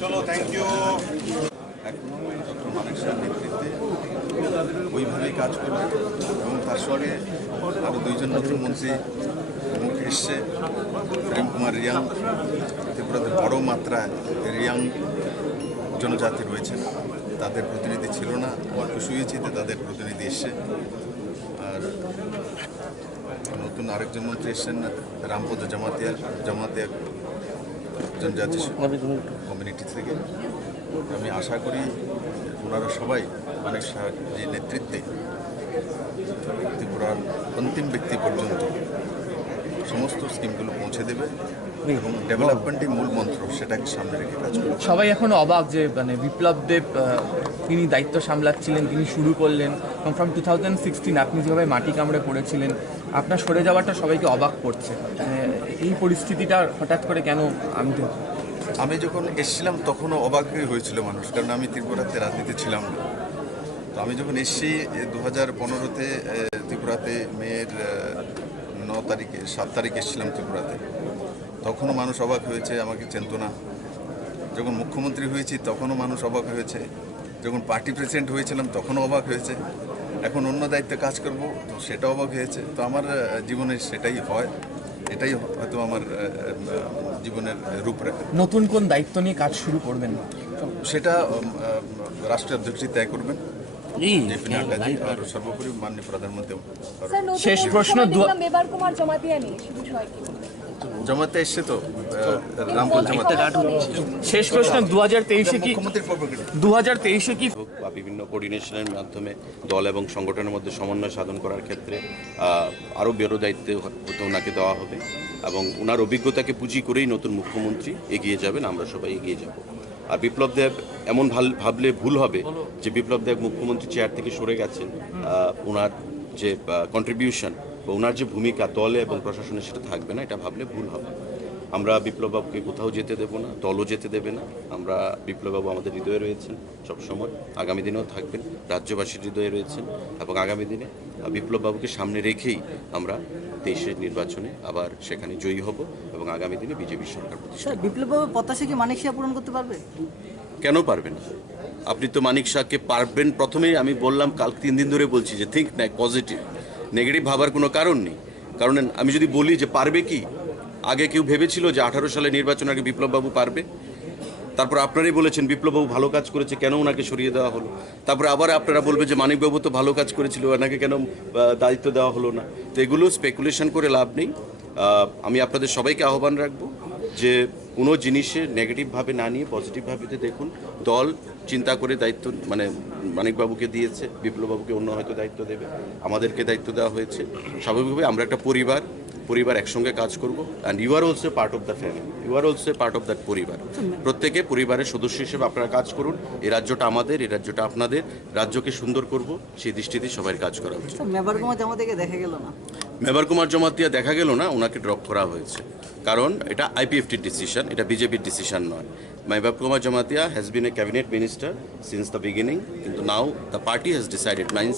চলো, thank you. এখনো doctor মানিক শাহের নেতৃত্বে ওইভাবেই কাজ করবে এবং তার সঙ্গে আরও দুইজন নতুন মন্ত্রী মুখে এসছে। প্রেম কুমার রিয়াং, ত্রিপুরাতে বড় মাত্রায় রিয়াং জনজাতি রয়েছেন, তাদের প্রতিনিধি ছিল না। আমার খুশি হয়েছি যে তাদের প্রতিনিধি এসছে। আর নতুন আরেকজন মন্ত্রী এসছেন রামপদ জামাতিয়া জনজাতি কমিউনিটি থেকে। আমি আশা করি ওনারা সবাই মানিক শাহের যে নেতৃত্বে ত্রিপুরার অন্তিম ব্যক্তি পর্যন্ত সমস্ত স্কিমগুলো পৌঁছে দেবে এবং ডেভেলপমেন্টই মূল মন্ত্র, সেটাকে সামনে রেখে কাজ করবে। সবাই এখনো অবাক যে মানে বিপ্লব দেব তিনি দায়িত্ব সামলাচ্ছিলেন, তিনি শুরু করলেন এবং ফ্রম 2016 আপনি যেভাবে মাটি কামড়ে পড়েছিলেন, আপনার সরে যাওয়াটা সবাইকে অবাক করছে। এই পরিস্থিতিটা হঠাৎ করে কেন? আমি যখন এসেছিলাম তখনও অবাকই হয়েছিল মানুষ, কারণ আমি ত্রিপুরাতে রাজনীতি ছিলাম না। তো আমি যখন এসেছি 2015-তে ত্রিপুরাতে মেয়ের 7 তারিখে এসেছিলাম ত্রিপুরাতে, তখনও মানুষ অবাক হয়েছে, আমাকে চিনত না। যখন মুখ্যমন্ত্রী হয়েছি তখনও মানুষ অবাক হয়েছে, যখন পার্টি প্রেসিডেন্ট হয়েছিলাম তখনও অবাক হয়েছে, এখন অন্য দায়িত্বে কাজ করব তো সেটা অবাক হয়েছে। তো আমার জীবনে সেটাই হয়, এটাই হয়তো আমার জীবনের রূপরেখা। নতুন কোন দায়িত্ব নিয়ে কাজ শুরু করবেন সেটা রাষ্ট্রের অধ্যক্ষই তয় করবেন। আর সর্বোপরি মাননীয় প্রধানমন্ত্রী। শেষ প্রশ্ন, জমাতে এসছে তো রামপুর জমাতে। শেষ প্রশ্ন, 2023-এ কি বিভিন্ন কোঅর্ডিনেশনের মাধ্যমে দল এবং সংগঠনের মধ্যে সমন্বয় সাধন করার ক্ষেত্রে আরও বড় দায়িত্ব হতে ওনাকে দেওয়া হবে এবং ওনার অভিজ্ঞতাকে পুঁজি করেই নতুন মুখ্যমন্ত্রী এগিয়ে যাবেন, আমরা সবাই এগিয়ে যাব। আর বিপ্লব দেব এমন ভাবলে ভুল হবে যে বিপ্লব দেব মুখ্যমন্ত্রী চেয়ার থেকে সরে গেছেন, ওনার যে কন্ট্রিবিউশন বা ওনার যে ভূমিকা দলে এবং প্রশাসনে সেটা থাকবে না, এটা ভাবলে ভুল হবে। আমরা বিপ্লববাবুকে কোথাও যেতে দেব না, দলও যেতে দেবে না। আমরা বিপ্লববাবু আমাদের হৃদয়ে রয়েছেন সবসময়, আগামী দিনেও থাকবেন, রাজ্যবাসীর হৃদয়ে রয়েছেন এবং আগামী দিনে বিপ্লববাবুকে সামনে রেখেই আমরা 23-এর নির্বাচনে আবার সেখানে জয়ী হব এবং আগামী দিনে বিজেপি সরকার প্রতিষ্ঠা। বিপ্লববাবু প্রত্যাশা কি মানিক শাহ পূরণ করতে পারবে? কেন পারবে না? আপনি তো মানিক শাহকে পারবেন, প্রথমেই আমি বললাম, কাল 3 দিন ধরে বলছি যে থিঙ্ক পজিটিভ, নেগেটিভ ভাবার কোনো কারণ নেই। কারণ আমি যদি বলি যে পারবে কি, আগে কেউ ভেবেছিল যে 18 সালে নির্বাচন আগে বিপ্লববাবু পারবে? তারপর আপনারাই বলেছেন বিপ্লববাবু ভালো কাজ করেছে, কেন ওনাকে সরিয়ে দেওয়া হলো? তারপরে আবার আপনারা বলবে যে মানিকবাবু তো ভালো কাজ করেছিল, ওনাকে কেন দায়িত্ব দেওয়া হলো না? তো এগুলো স্পেকুলেশন করে লাভ নেই। আমি আপনাদের সবাইকে আহ্বান রাখবো যে কোনো জিনিসে নেগেটিভভাবে না নিয়ে পজিটিভভাবে দেখুন। দল চিন্তা করে দায়িত্ব মানিকবাবুকে দিয়েছে, বিপ্লববাবুকে অন্য হয়তো দায়িত্ব দেবে, আমাদেরকে দায়িত্ব দেওয়া হয়েছে। স্বাভাবিকভাবে আমরা একটা পরিবার একসঙ্গে কাজ করব। And you are also part of the family, you are also part of that পরিবার। প্রত্যেকে পরিবারের সদস্য হিসেবে আপনারা কাজ করুন। এই রাজ্যটা আমাদের, এই রাজ্যটা আপনাদের, রাজ্যকে সুন্দর করব সেই দৃষ্টিতে সবাই কাজ করা উচিত। মেবার কুমার জমাতিয়াকে দেখা গেল না, মেবার কুমার জমাতিয়া দেখা গেল না, ওনাকে ড্রপ করা হয়েছে, কারণ এটা আইপিএফটির ডিসিশন, এটা বিজেপির ডিসিশন নয়। Mebar Kumar Jamatia has been a cabinet minister since the beginning, কিন্তু now the party has decided, means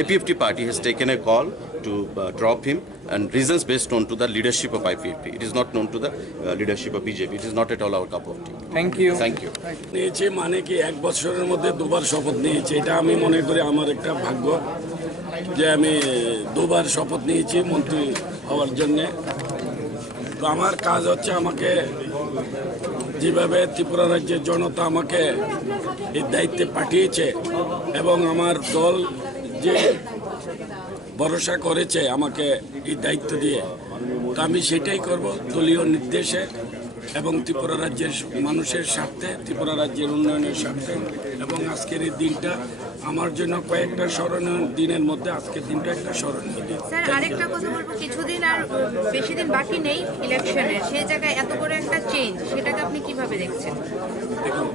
IPFT party has taken a call to drop him, and reasons based on to the leadership of IPFT. It is not known to the leadership of BJP. It is not at all our cup of tea. Thank you. নিয়েছে মানে কি 1 বছরের মধ্যে 2বার শপথ নিয়েছে, এটা আমি মনে করি আমার একটা ভাগ্য যে আমি 2বার শপথ নিয়েছি মন্ত্রী হওয়ার জন্যে। তো আমার কাজ হচ্ছে, আমাকে যেভাবে ত্রিপুরা রাজ্যের জনতা আমাকে এই দায়িত্বে পাঠিয়েছে এবং আমার দল যে ভরসা করেছে আমাকে এই দায়িত্ব দিয়ে, তো আমি সেটাই করব দলীয় নির্দেশে এবং ত্রিপুরা রাজ্যের মানুষের স্বার্থে, ত্রিপুরা রাজ্যের উন্নয়নের স্বার্থে। এবং আজকের এই দিনটা আমার জন্য কয়েকটা স্মরণীয় দিনের মধ্যে আজকের দিনটা একটা স্মরণীয় দিন। স্যার, আরেকটা কথা বলবো, কিছুদিন আর বেশি দিন বাকি নেই ইলেকশনের, সেই জায়গায় এত বড় একটা চেঞ্জ, সেটাকে আপনি কিভাবে দেখছেন? দেখুন,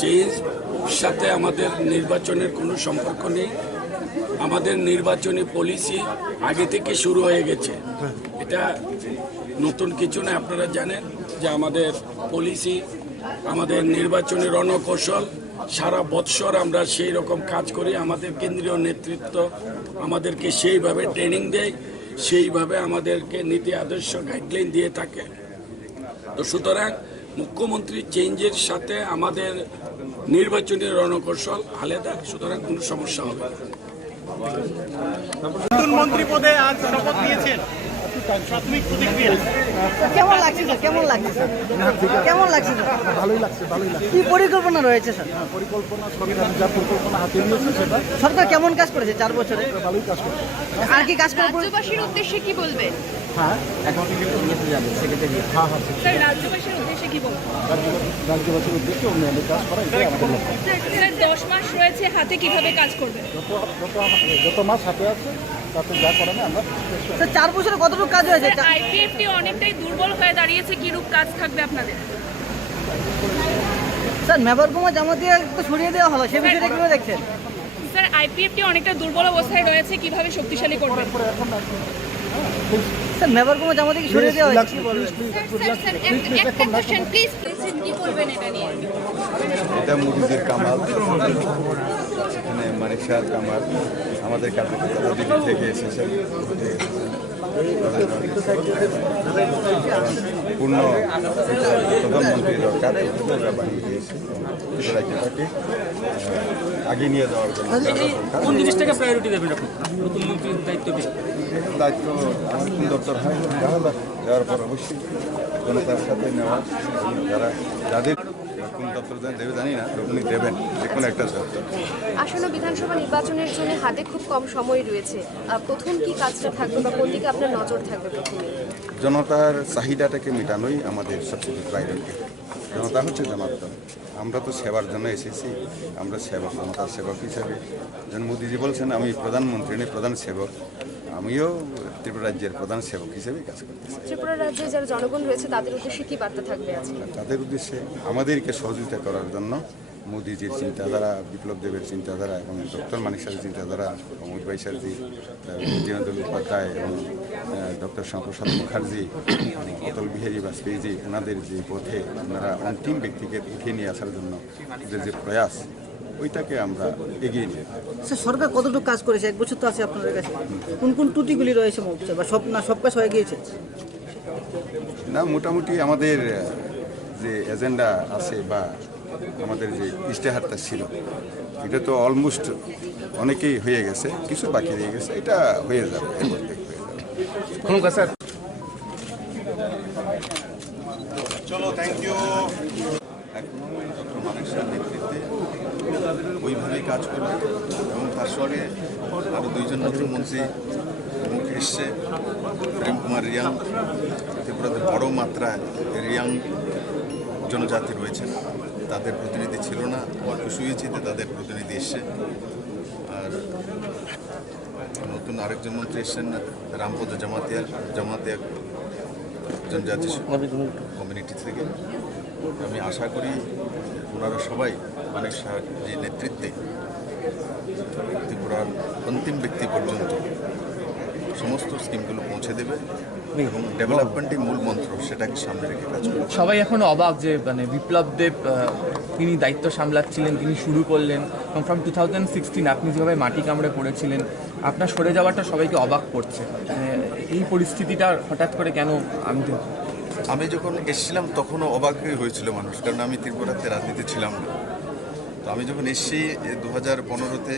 চেঞ্জ সাথে আমাদের নির্বাচনের কোনো সম্পর্ক নেই। আমাদের নির্বাচনী পলিসি আগে থেকে শুরু হয়ে গেছে, এটা নতুন কিছু না। আপনারা জানেন যে আমাদের পলিসি, আমাদের নির্বাচনী রণকৌশল সারা বৎসর আমরা সেই রকম কাজ করি। আমাদের কেন্দ্রীয় নেতৃত্ব আমাদেরকে সেইভাবে ট্রেনিং দেয়, সেইভাবে আমাদেরকে নীতি আদর্শ গাইডলাইন দিয়ে থাকে। তো সুতরাং মুখ্যমন্ত্রী চেঞ্জের সাথে আমাদের নির্বাচনী রণকৌশল আলাদা, সুতরাং কোনো সমস্যা হবে না। নতুন মন্ত্রী পদে আজ শপথ নিয়েছেন, প্রাথমিক প্রতিক্রিয়া কেমন লাগছে স্যার? কেমন লাগছে স্যার? কেমন লাগছে স্যার? ভালোই লাগছে, ভালোই লাগছে। কি পরিকল্পনা রয়েছে স্যার? পরিকল্পনা সরকার যা পরিকল্পনা হাতে নিয়েছে সেটা সরকার কেমন কাজ করেছে 4 বছরে? ভালোই কাজ করছে। আর কি কাজ করে? রাজ্যবাসীর উদ্দেশ্যে কি বলবে? হ্যাঁ এখন নিয়ে যাবে সেক্রেটারি। হ্যাঁ হ্যাঁ, স্যার রাজ্যবাসীর উদ্দেশ্যে কি বলবে? রাজ্যবাসীর উদ্দেশ্যে উন্নয়নের কাজ করা এটাই আমাদের লক্ষ্য। স্যার 10 মাস রয়েছে হাতে, কিভাবে কাজ করবে? যত মাস হাতে আছে তাতে যা করানো আমরা চেষ্টা স্যার 4 বছরে কতটুকু কাজ হয়েছে? আইপিএফটি অনেকটাই দুর্বল হয়ে দাঁড়িয়েছে, কিরূপ কাজ থাকবে আপনাদের? স্যার মেবার কুমার জামাতিয়া তো সরিয়ে দেওয়া হলো, সে বিষয়টা কিভাবে দেখছেন? স্যার আইপিএফটি অনেকটা দুর্বল অবস্থায় রয়েছে, কিভাবে শক্তিশালী করবে? স্যার মেবার কুমার জামাতিয়া কি সরিয়ে দেওয়া হয়েছে? কি বলবেন? একটা কোশ্চেন প্লিজ, কি বলবেন এটা নিয়ে? এটা মুজিদের কামাল, এখানে মানিক শাহের কামাল, আমাদের কার্যকর্তারা দিল্লি থেকে এসেছেন, পূর্ণ প্রধানমন্ত্রী দরকার ওরা বানিয়ে দিয়েছে রাজ্যটাকে আগিয়ে নিয়ে যাওয়ার জন্য। কোন জিনিসটাকে প্রায়োরিটি দেবেন আপনি নতুন মন্ত্রীর দায়িত্ব পেয়ে? দায়িত্ব আমার কোন দপ্তর হয় দেওয়ার পর অবশ্যই জনতার সাথে নেওয়া, যারা যাদের কোন দপ্তর দেবে জানি না, উনি দেবেন যে কোনো একটা দপ্তর। আসন্ন বিধানসভা নির্বাচনের জন্য হাতে খুব কম সময় রয়েছে, প্রথম কি কাজটা থাকবে বা কোন দিকে আপনার নজর থাকবে প্রথমে? জনতার চাহিদাটাকে মেটানোই আমাদের সবচেয়ে প্রায়োরিটি। জনতা হচ্ছে জনার্দন, আমরা তো সেবার জন্য এসেছি, আমরা সেবক, জনতার সেবক হিসাবে। যেন মোদিজি বলছেন আমি প্রধানমন্ত্রী নই, প্রধান সেবক, আমিও ত্রিপুরা রাজ্যের প্রধান সেবক হিসেবে কাজ করতেছি। ত্রিপুরা রাজ্যে যারা জনগণ রয়েছে তাদের উদ্দেশ্যে কি বার্তা থাকবে আজকে? তাদের উদ্দেশ্যে আমাদেরকে সহযোগিতা করার জন্য মোদিজির চিন্তাধারা, বিপ্লব দেবের চিন্তাধারা এবং ডক্টর মানিক শাহের চিন্তাধারা, অমিত ভাই শাহজি, দীনদয়াল উপাধ্যায় এবং ডক্টর শ্যামাপ্রসাদ মুখার্জি, অটল বিহারী বাজপেয়ীজি, ওনাদের যে পথে ওনারা অন্তিম ব্যক্তিকে উঠিয়ে নিয়ে আসার জন্য ওদের যে প্রয়াস, ওইটাকে আমরা এগিয়ে নিয়ে। স্যার সরকার কতটুকু কাজ করেছে? 1 বছর তো আছে আপনাদের কাছে, কোন কোন ত্রুটিগুলি রয়েছে বা সব কাজ হয়ে গিয়েছে? না, মোটামুটি আমাদের যে এজেন্ডা আছে বা আমাদের যে ইশতেহারটা ছিল, এটা তো অলমোস্ট অনেকেই হয়ে গেছে, কিছু বাকি রয়ে গেছে, এটা হয়ে যাবে, এর মধ্যে হয়ে যাবে। ধন্যবাদ স্যার। এখনো ডক্টর মানিক শাহের নেতৃত্বে ওইভাবেই কাজ করবে এবং তার সঙ্গে আরও 2 জন নতুন মন্ত্রী মুখ এসছে। প্রেম কুমার রিয়াং, ত্রিপুরাতে বড় মাত্রায় রিয়াং জনজাতি রয়েছেন, তাদের প্রতিনিধি ছিল না, আমার খুশি হয়েছে যে তাদের প্রতিনিধি এসছে। আর নতুন আরেকজন মন্ত্রী এসছেন রামপদ জামাতিয়া জনজাতি কমিউনিটি থেকে। আমি আশা করি ওনারা সবাই মানিক শাহের যে নেতৃত্বে ত্রিপুরার অন্তিম ব্যক্তি পর্যন্ত সমস্ত স্কিমগুলো পৌঁছে দেবে এবং ডেভেলপমেন্টই মূল মন্ত্র, সেটাকে সামনে রেখে কাজ করবে। সবাই এখন অবাক যে বিপ্লব দেব তিনি দায়িত্ব সামলাচ্ছিলেন, তিনি শুরু করলেন এবং ফ্রম 2016 আপনি যেভাবে মাটি কামড়ে পড়েছিলেন, আপনার সরে যাওয়াটা সবাইকে অবাক করছে। এই পরিস্থিতিটা হঠাৎ করে কেন? আমি যখন এসেছিলাম তখনও অবাকই হয়েছিল মানুষ, কারণ আমি ত্রিপুরাতে রাজনীতি ছিলাম না। তো আমি যখন এসেছি 2015-তে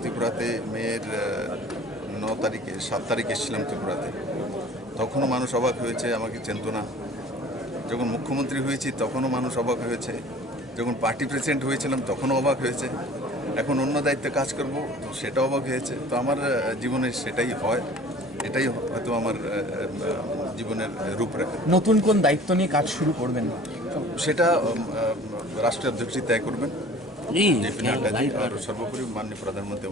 ত্রিপুরাতে মেয়ের 7 তারিখে এসেছিলাম ত্রিপুরাতে, তখনও মানুষ অবাক হয়েছে, আমাকে চিনত না। যখন মুখ্যমন্ত্রী হয়েছি তখনও মানুষ অবাক হয়েছে, যখন পার্টি প্রেসিডেন্ট হয়েছিলাম তখনও অবাক হয়েছে, এখন অন্য দায়িত্বে কাজ করব তো সেটা অবাক হয়েছে। তো আমার জীবনে সেটাই হয়, এটাই হয়তো আমার জীবনের রূপরেখা। নতুন কোন দায়িত্ব নিয়ে কাজ শুরু করবেন সেটা রাষ্ট্রের অধ্যক্ষই তয় করবেন, জেপি নাড্ডাজি আর সর্বোপরি মাননীয় প্রধানমন্ত্রী।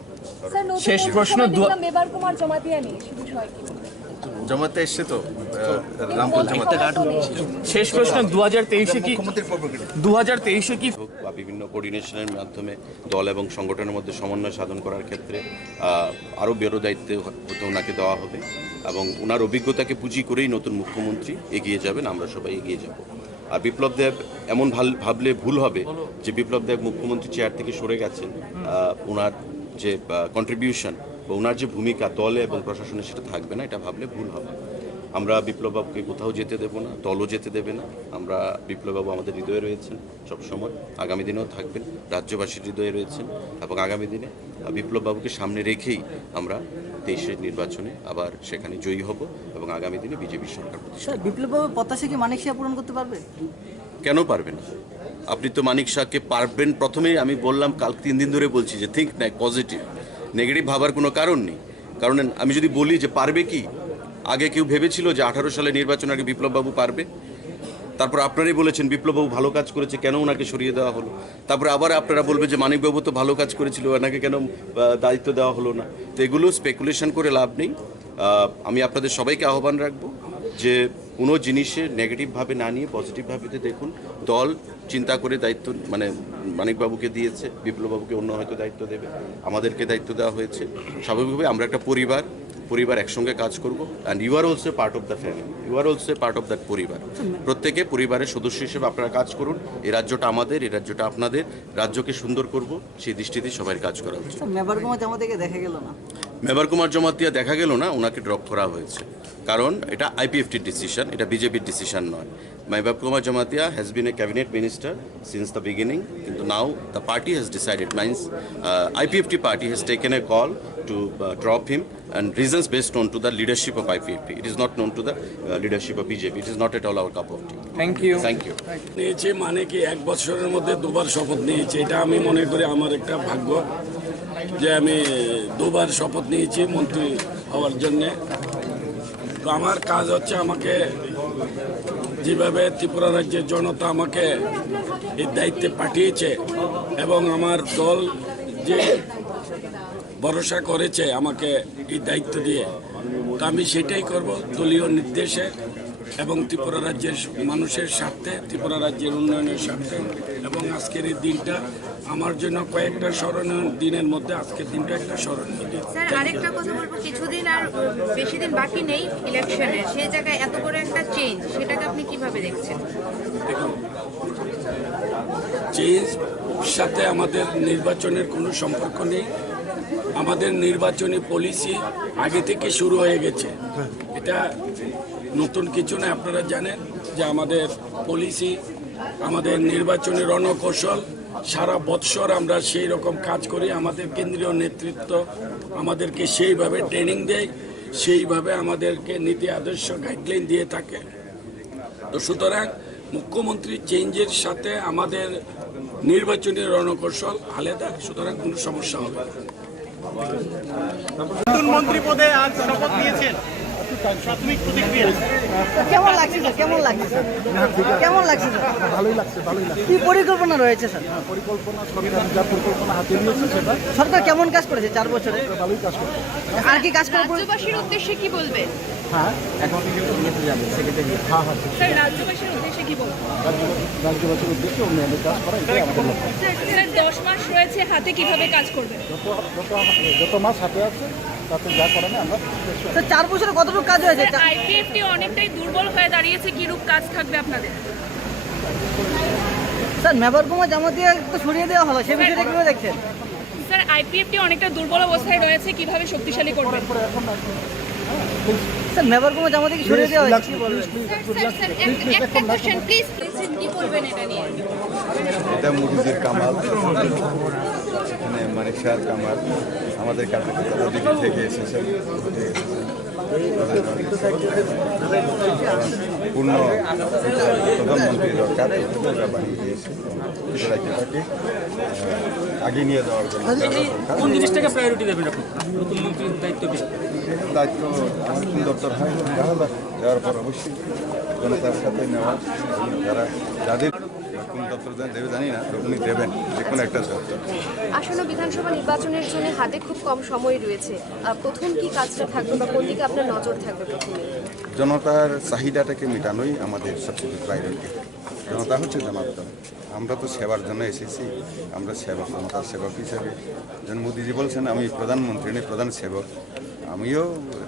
শেষ প্রশ্ন, মেবার কুমার জমাতিয়া নিয়ে শুধু বিষয় কি? জমাতে এসছে তো রামপদ জমাতে। শেষ প্রশ্ন, 2023-এ কি মুখ্যমন্ত্রীর পক্ষ 2023-এ কি বা বিভিন্ন কোঅর্ডিনেশনের মাধ্যমে দল এবং সংগঠনের মধ্যে সমন্বয় সাধন করার ক্ষেত্রে আরও বেরো দায়িত্ব হতে ওনাকে দেওয়া হবে এবং ওনার অভিজ্ঞতাকে পুঁজি করেই নতুন মুখ্যমন্ত্রী এগিয়ে যাবেন, আমরা সবাই এগিয়ে যাব। আর বিপ্লব দেব এমন ভাবলে ভুল হবে যে বিপ্লব দেব মুখ্যমন্ত্রী চেয়ার থেকে সরে গেছেন, ওনার যে কন্ট্রিবিউশন বা ওনার যে ভূমিকা দলে এবং প্রশাসনে সেটা থাকবে না, এটা ভাবলে ভুল হবে। আমরা বিপ্লববাবুকে কোথাও যেতে দেব না, দলও যেতে দেবে না। আমরা বিপ্লববাবু আমাদের হৃদয়ে রয়েছেন সবসময়, আগামী দিনেও থাকবেন, রাজ্যবাসীর হৃদয়ে রয়েছেন এবং আগামী দিনে বিপ্লববাবুকে সামনে রেখেই আমরা 23-এর নির্বাচনে আবার সেখানে জয়ী হব এবং আগামী দিনে বিজেপি সরকার প্রতিষ্ঠা। স্যার বিপ্লববাবুর প্রত্যাশা কি মানিক শাহ পূরণ করতে পারবে? কেন পারবেন? আপনি তো মানিক শাহকে পারবেন, প্রথমেই আমি বললাম, কাল 3 দিন ধরে বলছি যে থিঙ্ক পজিটিভ, নেগেটিভ ভাবার কোনো কারণ নেই। কারণ আমি যদি বলি যে পারবে কি, আগে কেউ ভেবেছিল যে 18 সালে নির্বাচন আগে বিপ্লববাবু পারবে? তারপর আপনারাই বলেছেন বিপ্লববাবু ভালো কাজ করেছে, কেন ওনাকে সরিয়ে দেওয়া হলো? তারপরে আবার আপনারা বলবে যে মানিকবাবু তো ভালো কাজ করেছিল, ওনাকে কেন দায়িত্ব দেওয়া হলো না? তো এগুলো স্পেকুলেশন করে লাভ নেই। আমি আপনাদের সবাইকে আহ্বান রাখবো যে কোনো জিনিসে নেগেটিভভাবে না নিয়ে পজিটিভভাবে দেখুন। দল চিন্তা করে দায়িত্ব মানিকবাবুকে দিয়েছে, বিপ্লববাবুকে অন্য হয়তো দায়িত্ব দেবে, আমাদেরকে দায়িত্ব দেওয়া হয়েছে। স্বাভাবিকভাবে আমরা একটা পরিবার একসঙ্গে কাজ করব। And you are also part of the family, you are also part of that পরিবার। প্রত্যেকে পরিবারের সদস্য হিসেবে আপনারা কাজ করুন। এই রাজ্যটা আমাদের, এই রাজ্যটা আপনাদের, রাজ্যকে সুন্দর করব সেই দৃষ্টিতে সবাই কাজ করা উচিত। মেবার কুমার জামাতিয়াকে দেখা গেল না। মেবার কুমার জমাতিয়া দেখা গেল না, ওনাকে ড্রপ করা হয়েছে, কারণ এটা আইপিএফটির ডিসিশন, এটা বিজেপির ডিসিশন নয়। Mebar Kumar Jamatia has been a cabinet minister since the beginning, কিন্তু now the party has decided, means IPFT party has taken a call to drop him, and reasons based on to the leadership of IPFT. It is not known to the leadership of BJP. It is not at all our cup of tea. Thank you. Thank you. নিয়েছি মানে কি 1 বছরের মধ্যে 2বার শপথ নিয়েছি, এটা আমি মনে করি আমার একটা ভাগ্য যে আমি 2বার শপথ নিয়েছি মন্ত্রী হওয়ার জন্যে। তো আমার কাজ হচ্ছে, আমাকে যেভাবে ত্রিপুরা রাজ্যের জনতা আমাকে এই দায়িত্বে পাঠিয়েছে এবং আমার দল যে ভরসা করেছে আমাকে এই দায়িত্ব দিয়ে, তো আমি সেটাই করব দলীয় নির্দেশে এবং ত্রিপুরা রাজ্যের মানুষের স্বার্থে, ত্রিপুরা রাজ্যের উন্নয়নের স্বার্থে। এবং আজকের এই দিনটা আমার জন্য কয়েকটা স্মরণীয় দিনের মধ্যে আজকের দিনটা একটা স্মরণীয় দিন। স্যার আরেকটা কথা বলবো, কিছুদিন আর বেশি দিন বাকি নেই ইলেকশনের, সেই জায়গায় এত বড় একটা চেঞ্জ, সেটাকে আপনি কিভাবে দেখছেন? দেখুন, চেঞ্জ সাথে আমাদের নির্বাচনের কোনো সম্পর্ক নেই। আমাদের নির্বাচনী পলিসি আগে থেকে শুরু হয়ে গেছে, এটা নতুন কিছু না। আপনারা জানেন যে আমাদের পলিসি, আমাদের নির্বাচনী রণকৌশল সারা বৎসর আমরা সেই রকম কাজ করি। আমাদের কেন্দ্রীয় নেতৃত্ব আমাদেরকে সেইভাবে ট্রেনিং দেয়, সেইভাবে আমাদেরকে নীতি আদর্শ গাইডলাইন দিয়ে থাকে। তো সুতরাং মুখ্যমন্ত্রী চেঞ্জের সাথে আমাদের নির্বাচনী রণকৌশল আলাদা, সুতরাং কোনো সমস্যা হবে না। নতুন মন্ত্রী পদে আজ শপথ নিয়েছেন, প্রাথমিক প্রতিক্রিয়া কেমন লাগছে স্যার? কেমন লাগছে স্যার? কেমন লাগছে স্যার? ভালোই লাগছে, ভালোই লাগছে। কি পরিকল্পনা রয়েছে স্যার? পরিকল্পনা, সরকার যা পরিকল্পনা হাতে নিয়েছে সেটা সরকার কেমন কাজ করেছে 4 বছরে? ভালোই কাজ করছে। আর কি কাজ করে? রাজ্যবাসীর উদ্দেশ্যে কি বলবে? হ্যাঁ এখন নিতে যাবে সেক্রেটারি। হ্যাঁ হ্যাঁ, স্যার রাজ্যবাসীর উদ্দেশ্যে কি বলবে? রাজ্যবাসীর উদ্দেশ্যে উন্নয়নের কাজ করা, এটাই আমাদের লক্ষ্য। স্যার 10 মাস রয়েছে হাতে, কিভাবে কাজ করবে? যত মাস হাতে আছে তাতে যা করানো আমরা স্যার 4 বছরে কতটুকু কাজ হয়েছে? আইপিএফটি অনেকটাই দুর্বল হয়ে দাঁড়িয়েছে, কিরূপ কাজ থাকবে আপনাদের? স্যার মেবার কুমার জামাতিয়া তো সরিয়ে দেওয়া হলো, সে বিষয়টা কিভাবে দেখছেন? স্যার আইপিএফটি অনেকটা দুর্বল অবস্থায় রয়েছে, কিভাবে শক্তিশালী করবেন? স্যার মেবার কুমার জামাতিয়াকে সরিয়ে দেওয়া হয়েছে, কি বলবেন? একটা কোশ্চেন প্লিজ, কি বলবেন এটা নিয়ে? এটা মুজিদের কামাল, এখানে মানিক শাহর কামাল, আমাদের কার্যকর্তারা দিল্লি থেকে এসেছেন, পূর্ণ প্রধানমন্ত্রী দরকার, ওরা বানিয়ে দিয়েছে রাজ্যটাকে আগিয়ে নিয়ে যাওয়ার জন্য। কোন জিনিসটাকে প্রায়োরিটি দেবেন আপনি নতুন মন্ত্রীর দায়িত্বকে? দায়িত্ব কোন দপ্তর হয় দেওয়ার পর অবশ্যই জনতার সাথে নেওয়া, যাদের কোন দপ্তর দেবে জানি না, উনি দেবেন যে কোনো একটা দপ্তর। আসন্ন বিধানসভা নির্বাচনের জন্য হাতে খুব কম সময় রয়েছে, প্রথম কি কাজটা থাকবে বা কোন দিকে আপনার নজর থাকবে প্রথমে? জনতার চাহিদাটাকে মেটানোই আমাদের সবচেয়ে প্রায়োরিটি। জনতা হচ্ছে জনার্দন, আমরা তো সেবার জন্য এসেছি, আমরা সেবক, জনতার সেবক হিসেবে। যেন মোদিজি বলছেন আমি প্রধানমন্ত্রী নই, প্রধান সেবক, আমিও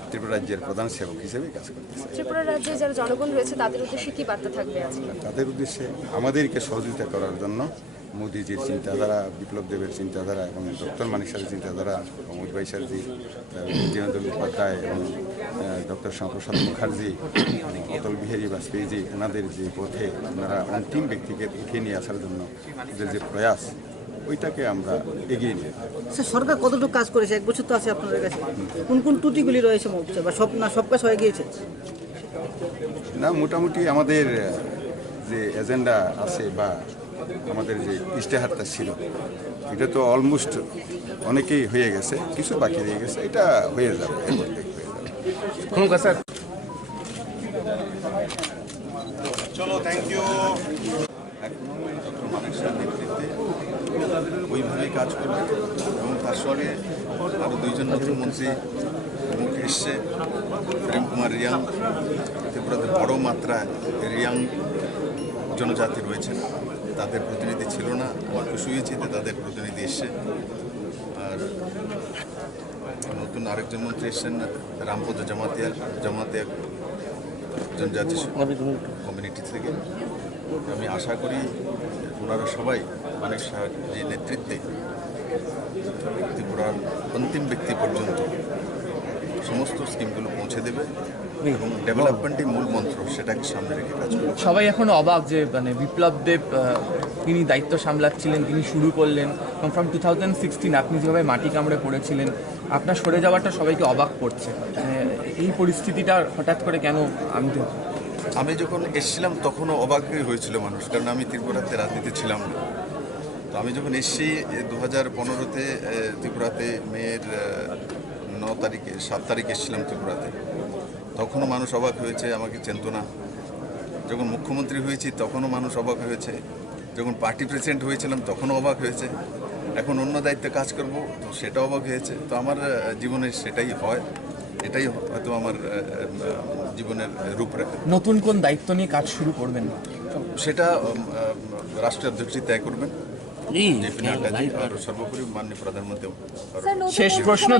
ত্রিপুরা রাজ্যের প্রধান সেবক হিসেবে কাজ করতেছি। ত্রিপুরা রাজ্যে যারা জনগণ রয়েছে তাদের উদ্দেশ্যে কি বার্তা থাকবে আজকে? তাদের উদ্দেশ্যে আমাদেরকে সহযোগিতা করার জন্য মোদিজির চিন্তাধারা, বিপ্লব দেবের চিন্তাধারা এবং ডক্টর মানিক স্যারের চিন্তাধারা, অমিত ভাই স্যারজি, দীনদয়াল উপাধ্যায় এবং ডক্টর শ্যামাপ্রসাদ মুখার্জি, অটল বিহারী বাজপেয়ীজি, ওনাদের যে পথে ওনারা অন্তিম ব্যক্তিকে উঠিয়ে নিয়ে আসার জন্য ওদের যে প্রয়াস, ওইটাকে আমরা এগিয়ে নিই। স্যার, সরকার কতটুকু কাজ করেছে? 1 বছর তো আছে আপনাদের কাছে। কোন কোন ত্রুটিগুলি রয়েছে মোর্চা, বা সব কাজ হয়ে গিয়েছে? না, মোটামুটি আমাদের যে এজেন্ডা আছে বা আমাদের যে ইশতেহারটা ছিল, এটা তো অলমোস্ট অনেকেই হয়ে গেছে, কিছু বাকি রয়ে গেছে, এটা হয়ে যাবে, এর মধ্যে হয়ে যাবে। স্যার, চলো, থ্যাংক ইউ। এখনো ডক্টর মানিক সাহেবের নেতৃত্বে ওইভাবেই কাজ করবে এবং তার সঙ্গে আরও 2 জন নতুন মন্ত্রী মুখ এসছে। প্রেম কুমার রিয়াং, ত্রিপুরাতে বড় মাত্রায় রিয়াং জনজাতি রয়েছেন, তাদের প্রতিনিধি ছিল না, আমার খুশি হয়েছে যে তাদের প্রতিনিধি এসছে। আর নতুন আরেকজন মন্ত্রী এসছেন রামপদ জামাতিয়া জনজাতি কমিউনিটি থেকে। আমি আশা করি ওনারা সবাই মানিক শাহের যে নেতৃত্বে ত্রিপুরার অন্তিম ব্যক্তি পর্যন্ত সমস্ত স্কিমগুলো পৌঁছে দেবে এবং ডেভেলপমেন্টই মূল মন্ত্র, সেটাকে সামনে রেখে কাজ করবে। সবাই এখন অবাক যে বিপ্লব দেব তিনি দায়িত্ব সামলাচ্ছিলেন, তিনি শুরু করলেন এবং ফ্রম 2016 আপনি যেভাবে মাটি কামড়ে পড়েছিলেন, আপনার সরে যাওয়াটা সবাইকে অবাক করছে। এই পরিস্থিতিটা হঠাৎ করে কেন? আমি যখন এসেছিলাম তখনও অবাকই হয়েছিল মানুষ, কারণ আমি ত্রিপুরাতে রাজনীতি ছিলাম না। তো আমি যখন এসেছি 2015-তে ত্রিপুরাতে মেয়ের 7 তারিখে এসেছিলাম ত্রিপুরাতে, তখনও মানুষ অবাক হয়েছে, আমাকে চিনতো না। যখন মুখ্যমন্ত্রী হয়েছি তখনও মানুষ অবাক হয়েছে, যখন পার্টি প্রেসিডেন্ট হয়েছিলাম তখনও অবাক হয়েছে, এখন অন্য দায়িত্বে কাজ করব তো সেটা অবাক হয়েছে। তো আমার জীবনে সেটাই হয়, এটাই হয়তো আমার জীবনের রূপরেখা। নতুন কোন দায়িত্ব নিয়ে কাজ শুরু করবেন সেটা রাষ্ট্রের অধ্যক্ষই তয় করবেন, জেপি নাড্ডাজি আর সর্বোপরি মাননীয় প্রধানমন্ত্রী। শেষ প্রশ্ন,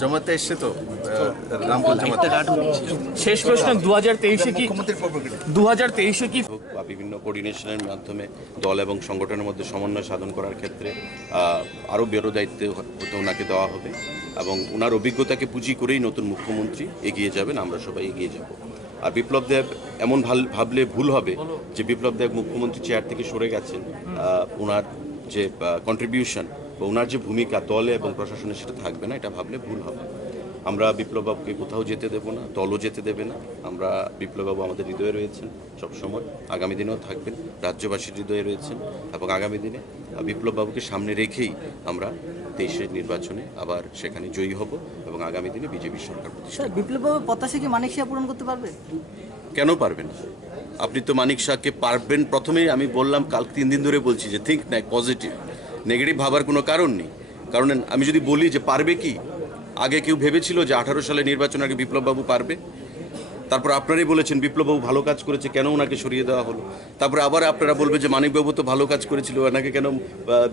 জমাতে এসছে তো রামপদ জমাতে। শেষ প্রশ্ন, 2023-এ কি মুখ্যমন্ত্রীর পক্ষ 2023-এ কি বা বিভিন্ন কোঅর্ডিনেশনের মাধ্যমে দল এবং সংগঠনের মধ্যে সমন্বয় সাধন করার ক্ষেত্রে আরও বড় দায়িত্ব হতে ওনাকে দেওয়া হবে এবং ওনার অভিজ্ঞতাকে পুঁজি করেই নতুন মুখ্যমন্ত্রী এগিয়ে যাবেন, আমরা সবাই এগিয়ে যাব। আর বিপ্লব দেব এমন ভাবলে ভুল হবে যে বিপ্লব দেব মুখ্যমন্ত্রী চেয়ার থেকে সরে গেছেন, ওনার যে কন্ট্রিবিউশন বা ওনার যে ভূমিকা দলে এবং প্রশাসনে সেটা থাকবে না, এটা ভাবলে ভুল হবে। আমরা বিপ্লববাবুকে কোথাও যেতে দেব না, দলও যেতে দেবে না। আমরা বিপ্লববাবু আমাদের হৃদয়ে রয়েছেন সবসময়, আগামী দিনেও থাকবেন, রাজ্যবাসীর হৃদয়ে রয়েছেন এবং আগামী দিনে বিপ্লববাবুকে সামনে রেখেই আমরা 23-এর নির্বাচনে আবার সেখানে জয়ী হব এবং আগামী দিনে বিজেপি সরকার প্রতিষ্ঠা। বিপ্লববাবুর প্রত্যাশা কি মানিক শাহ পূরণ করতে পারবে? কেন পারবেন? আপনি তো মানিক শাহকে পারবেন, প্রথমেই আমি বললাম, কাল 3 দিন ধরে বলছি যে থিঙ্ক পজিটিভ, নেগেটিভ ভাবার কোনো কারণ নেই। কারণ আমি যদি বলি যে পারবে কি, আগে কেউ ভেবেছিল যে 18 সালে নির্বাচন আগে বিপ্লববাবু পারবে? তারপর আপনারাই বলেছেন বিপ্লববাবু ভালো কাজ করেছে, কেন ওনাকে সরিয়ে দেওয়া হলো? তারপরে আবার আপনারা বলবে যে মানিকবাবু তো ভালো কাজ করেছিল, ওনাকে কেন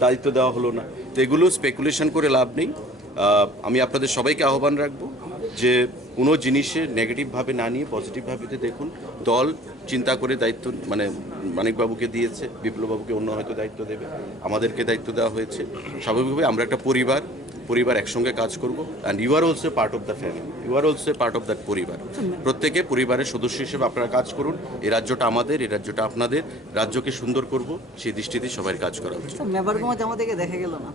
দায়িত্ব দেওয়া হলো না? তো এগুলো স্পেকুলেশন করে লাভ নেই। আমি আপনাদের সবাইকে আহ্বান রাখবো যে কোনো জিনিসে নেগেটিভভাবে না নিয়ে পজিটিভভাবে দেখুন। দল চিন্তা করে দায়িত্ব মানিকবাবুকে দিয়েছে, বিপ্লববাবুকে অন্য হয়তো দায়িত্ব দেবে, আমাদেরকে দায়িত্ব দেওয়া হয়েছে। স্বাভাবিকভাবে আমরা একটা পরিবার একসঙ্গে কাজ করব। And you are also part of the family, you are also part of that পরিবার। প্রত্যেকে পরিবারের সদস্য হিসেবে আপনারা কাজ করুন। এই রাজ্যটা আমাদের, এই রাজ্যটা আপনাদের, রাজ্যকে সুন্দর করব সেই দৃষ্টিতে সবাই কাজ করা উচিত। মেবার কুমার জমাতিয়াকে দেখা গেল না,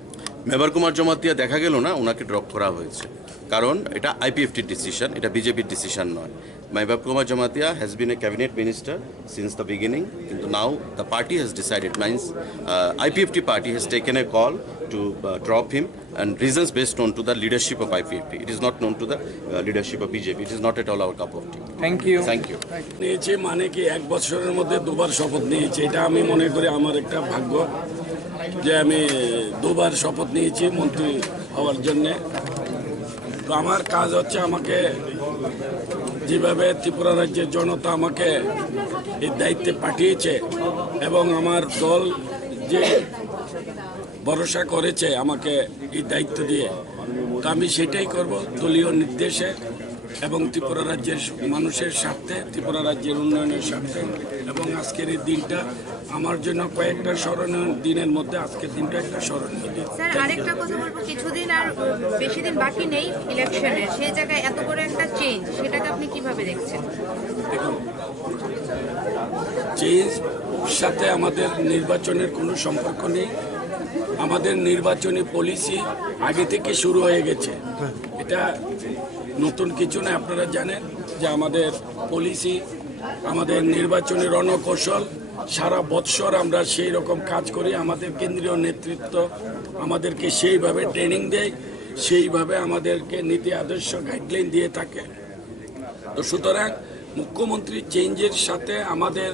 মেবার কুমার জমাতিয়া দেখা গেল না, ওনাকে ড্রপ করা হয়েছে, কারণ এটা আইপিএফটির ডিসিশন, এটা বিজেপির ডিসিশন নয়। Mebar Kumar Jamatia has been a cabinet minister since the beginning, কিন্তু now the party has decided, means IPFT party has taken a call to drop him, and reasons based on to the leadership of IPFT. It is not known to the leadership of BJP. It is not at all our cup of tea. Thank you. নিয়েছি মানে কি 1 বছরের মধ্যে 2বার শপথ নিয়েছি, এটা আমি মনে করি আমার একটা ভাগ্য যে আমি 2বার শপথ নিয়েছি মন্ত্রী হওয়ার জন্যে। তো আমার কাজ হচ্ছে, আমাকে যেভাবে ত্রিপুরা রাজ্যের জনতা আমাকে এই দায়িত্বে পাঠিয়েছে এবং আমার দল যে ভরসা করেছে আমাকে এই দায়িত্ব দিয়ে, তো আমি সেটাই করব দলীয় নির্দেশে। এবং ত্রিপুরা রাজ্যের মানুষের স্বার্থে, ত্রিপুরা রাজ্যের উন্নয়নের স্বার্থে। এবং আজকের এই দিনটা আমার জন্য কয়েকটা স্মরণীয় দিনের মধ্যে আজকের দিনটা একটা স্মরণীয় দিন। স্যার আরেকটা কথা বলবো, কিছুদিন আর বেশি দিন বাকি নেই ইলেকশনের, সেই জায়গায় এত বড় একটা চেঞ্জ, সেটাকে আপনি কিভাবে দেখছেন? দেখুন, চেঞ্জ সাথে আমাদের নির্বাচনের কোনো সম্পর্ক নেই। আমাদের নির্বাচনী পলিসি আগে থেকে শুরু হয়ে গেছে, এটা নতুন কিছু না। আপনারা জানেন যে আমাদের পলিসি, আমাদের নির্বাচনী রণকৌশল সারা বৎসর আমরা সেই রকম কাজ করি। আমাদের কেন্দ্রীয় নেতৃত্ব আমাদেরকে সেইভাবে ট্রেনিং দেয়, সেইভাবে আমাদেরকে নীতি আদর্শ গাইডলাইন দিয়ে থাকে। তো সুতরাং মুখ্যমন্ত্রী চেঞ্জের সাথে আমাদের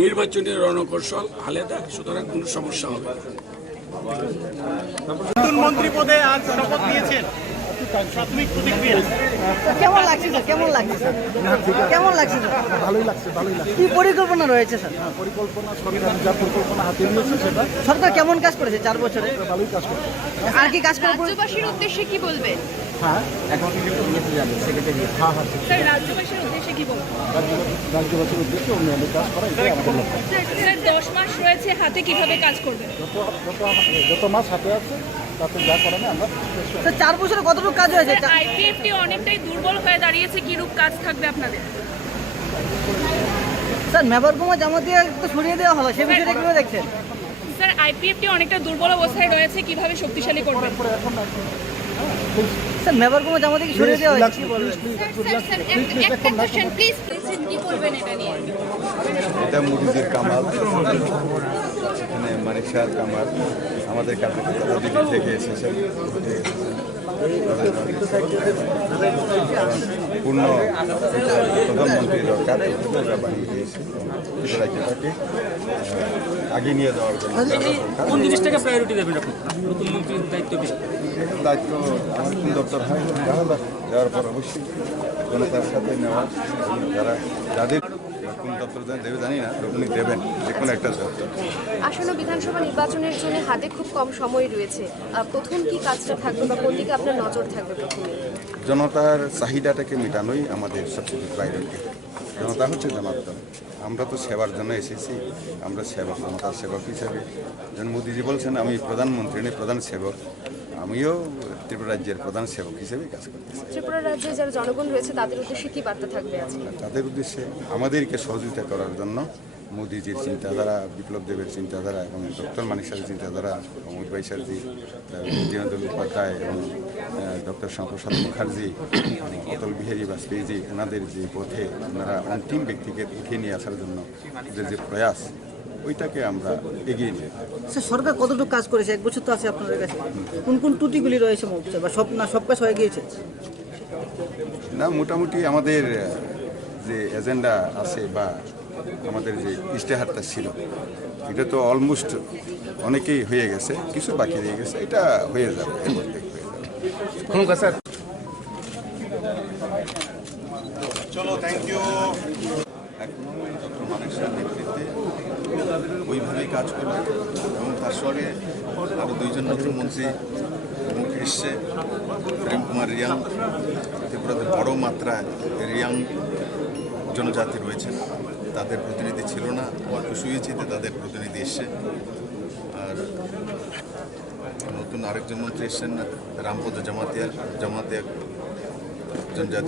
নির্বাচনী রণকৌশল আলাদা, সুতরাং কোনো সমস্যা হবে না। নতুন মন্ত্রী পদে আজ শপথ নিয়েছেন, প্রাথমিক প্রতিক্রিয়া কেমন লাগছে স্যার? কেমন লাগছে স্যার? কেমন লাগছে স্যার? ভালোই লাগছে, ভালোই লাগছে। কি পরিকল্পনা রয়েছে স্যার? পরিকল্পনা, সরকার যা পরিকল্পনা হাতে নিয়েছে সেটা সরকার কেমন কাজ করেছে 4 বছরে? ভালোই কাজ করছে। আর কি কাজ করে? রাজ্যবাসীর উদ্দেশ্যে কি বলবেন? হ্যাঁ এখন ইয়েতে যাবে সেক্রেটারি। হ্যাঁ হ্যাঁ, স্যার রাজ্যবাসীর উদ্দেশ্যে কি বলবেন? রাজ্যবাসীর উদ্দেশ্যে উন্নয়নের কাজ করা, এটাই আমাদের লক্ষ্য। স্যার 10 মাস রয়েছে হাতে, কিভাবে কাজ করবেন? যত মাস হাতে আছে তাতে যা করানো আমরা চেষ্টা স্যার 4 বছরে কতটুকু কাজ হয়েছে? আইপিএফটি অনেকটাই দুর্বল হয়ে দাঁড়িয়েছে, কিরূপ কাজ থাকবে আপনাদের? স্যার মেবারকুমা জামাতিয়া তো সরিয়ে দেওয়া হলো, সে বিষয়টা কিভাবে দেখছেন? স্যার আইপিএফটি অনেকটা দুর্বল অবস্থায় রয়েছে, কিভাবে শক্তিশালী করবেন? স্যার মেবারকুমা জামাতিয়া কি সরিয়ে দেওয়া হয়েছে? কি বলবেন? একটা কোশ্চেন প্লিজ, কি বলবেন এটা নিয়ে? এটা মুদিজির কামাল, এখানে মানিক শাহের কামাল, আমাদের কাছে দিল্লি থেকে এসেছেন, পূর্ণ প্রধানমন্ত্রী দরকার, এটা বানিয়ে দিয়েছে রাজ্যটাকে আগে নিয়ে যাওয়ার জন্য। কোন জিনিসটাকে প্রায়োরিটি দেবেন আপনি নতুন মন্ত্রীর দায়িত্ব পেয়ে? দায়িত্ব আমার কোন দপ্তর হয় দেওয়ার পর অবশ্যই জনতার সাথে নেওয়া, যাদের কোন দপ্তর দেবে জানি না, উনি দেবেন যে কোনো একটা দপ্তর। আসন্ন বিধানসভা নির্বাচনের জন্য হাতে খুব কম সময় রয়েছে, প্রথম কি কাজটা থাকবে বা কোন দিকে আপনার নজর থাকবে প্রথমে? জনতার চাহিদাটাকে মেটানোই আমাদের সবচেয়ে প্রায়োরিটি। জনতা হচ্ছে জনার্দন, আমরা তো সেবার জন্য এসেছি, আমরা সেবক, জনতার সেবক হিসাবে। যেন মোদিজি বলছেন আমি প্রধানমন্ত্রী নই, প্রধান সেবক, আমিও ত্রিপুরা রাজ্যের প্রধান সেবক হিসেবে কাজ করতেছি। ত্রিপুরা রাজ্যে যারা জনগণ রয়েছে তাদের উদ্দেশ্যে কি বার্তা থাকবে আজকে? তাদের উদ্দেশ্যে আমাদেরকে সহযোগিতা করার জন্য মোদিজির চিন্তাধারা, বিপ্লব দেবের চিন্তাধারা এবং ডক্টর মানিক শাহের চিন্তাধারা, অমিত ভাই স্যারজি, দীনদয়াল উপাধ্যায় এবং ডক্টর শ্যামাপ্রসাদ মুখার্জি, অটল বিহারী বাজপেয়ীজি, ওনাদের যে পথে ওনারা অন্তিম ব্যক্তিকে উঠিয়ে নিয়ে আসার জন্য ওদের যে প্রয়াস, ওইটাকে আমরা এগিয়ে নিয়ে। স্যার সরকার কতটুকু কাজ করেছে? 1 বছর তো আছে আপনাদের কাছে, কোন কোন ত্রুটিগুলি রয়েছে মোর্চা, বা সব কাজ হয়ে গিয়েছে? না, মোটামুটি আমাদের যে এজেন্ডা আছে বা আমাদের যে ইশতেহারটা ছিল, এটা তো অলমোস্ট অনেকেই হয়ে গেছে, কিছু বাকি রয়ে গেছে, এটা হয়ে যাবে, এর মধ্যে হয়ে যাবে। স্যার চলো, থ্যাংক ইউ। এখনো ডক্টর মানিক শাহের নেতৃত্বে ওইভাবেই কাজ করবে এবং তার সঙ্গে আরও 2 জন নতুন মন্ত্রী মুখ এসছে। প্রেম কুমার রিয়াং, ত্রিপুরাতে বড় মাত্রায় রিয়াং জনজাতি রয়েছেন, তাদের প্রতিনিধি ছিল না, কুশুইচিতে তাদের প্রতিনিধি এসছে। আর নতুন আরেকজন মন্ত্রী এসছেন রামপদ জামাতিয়া জনজাতি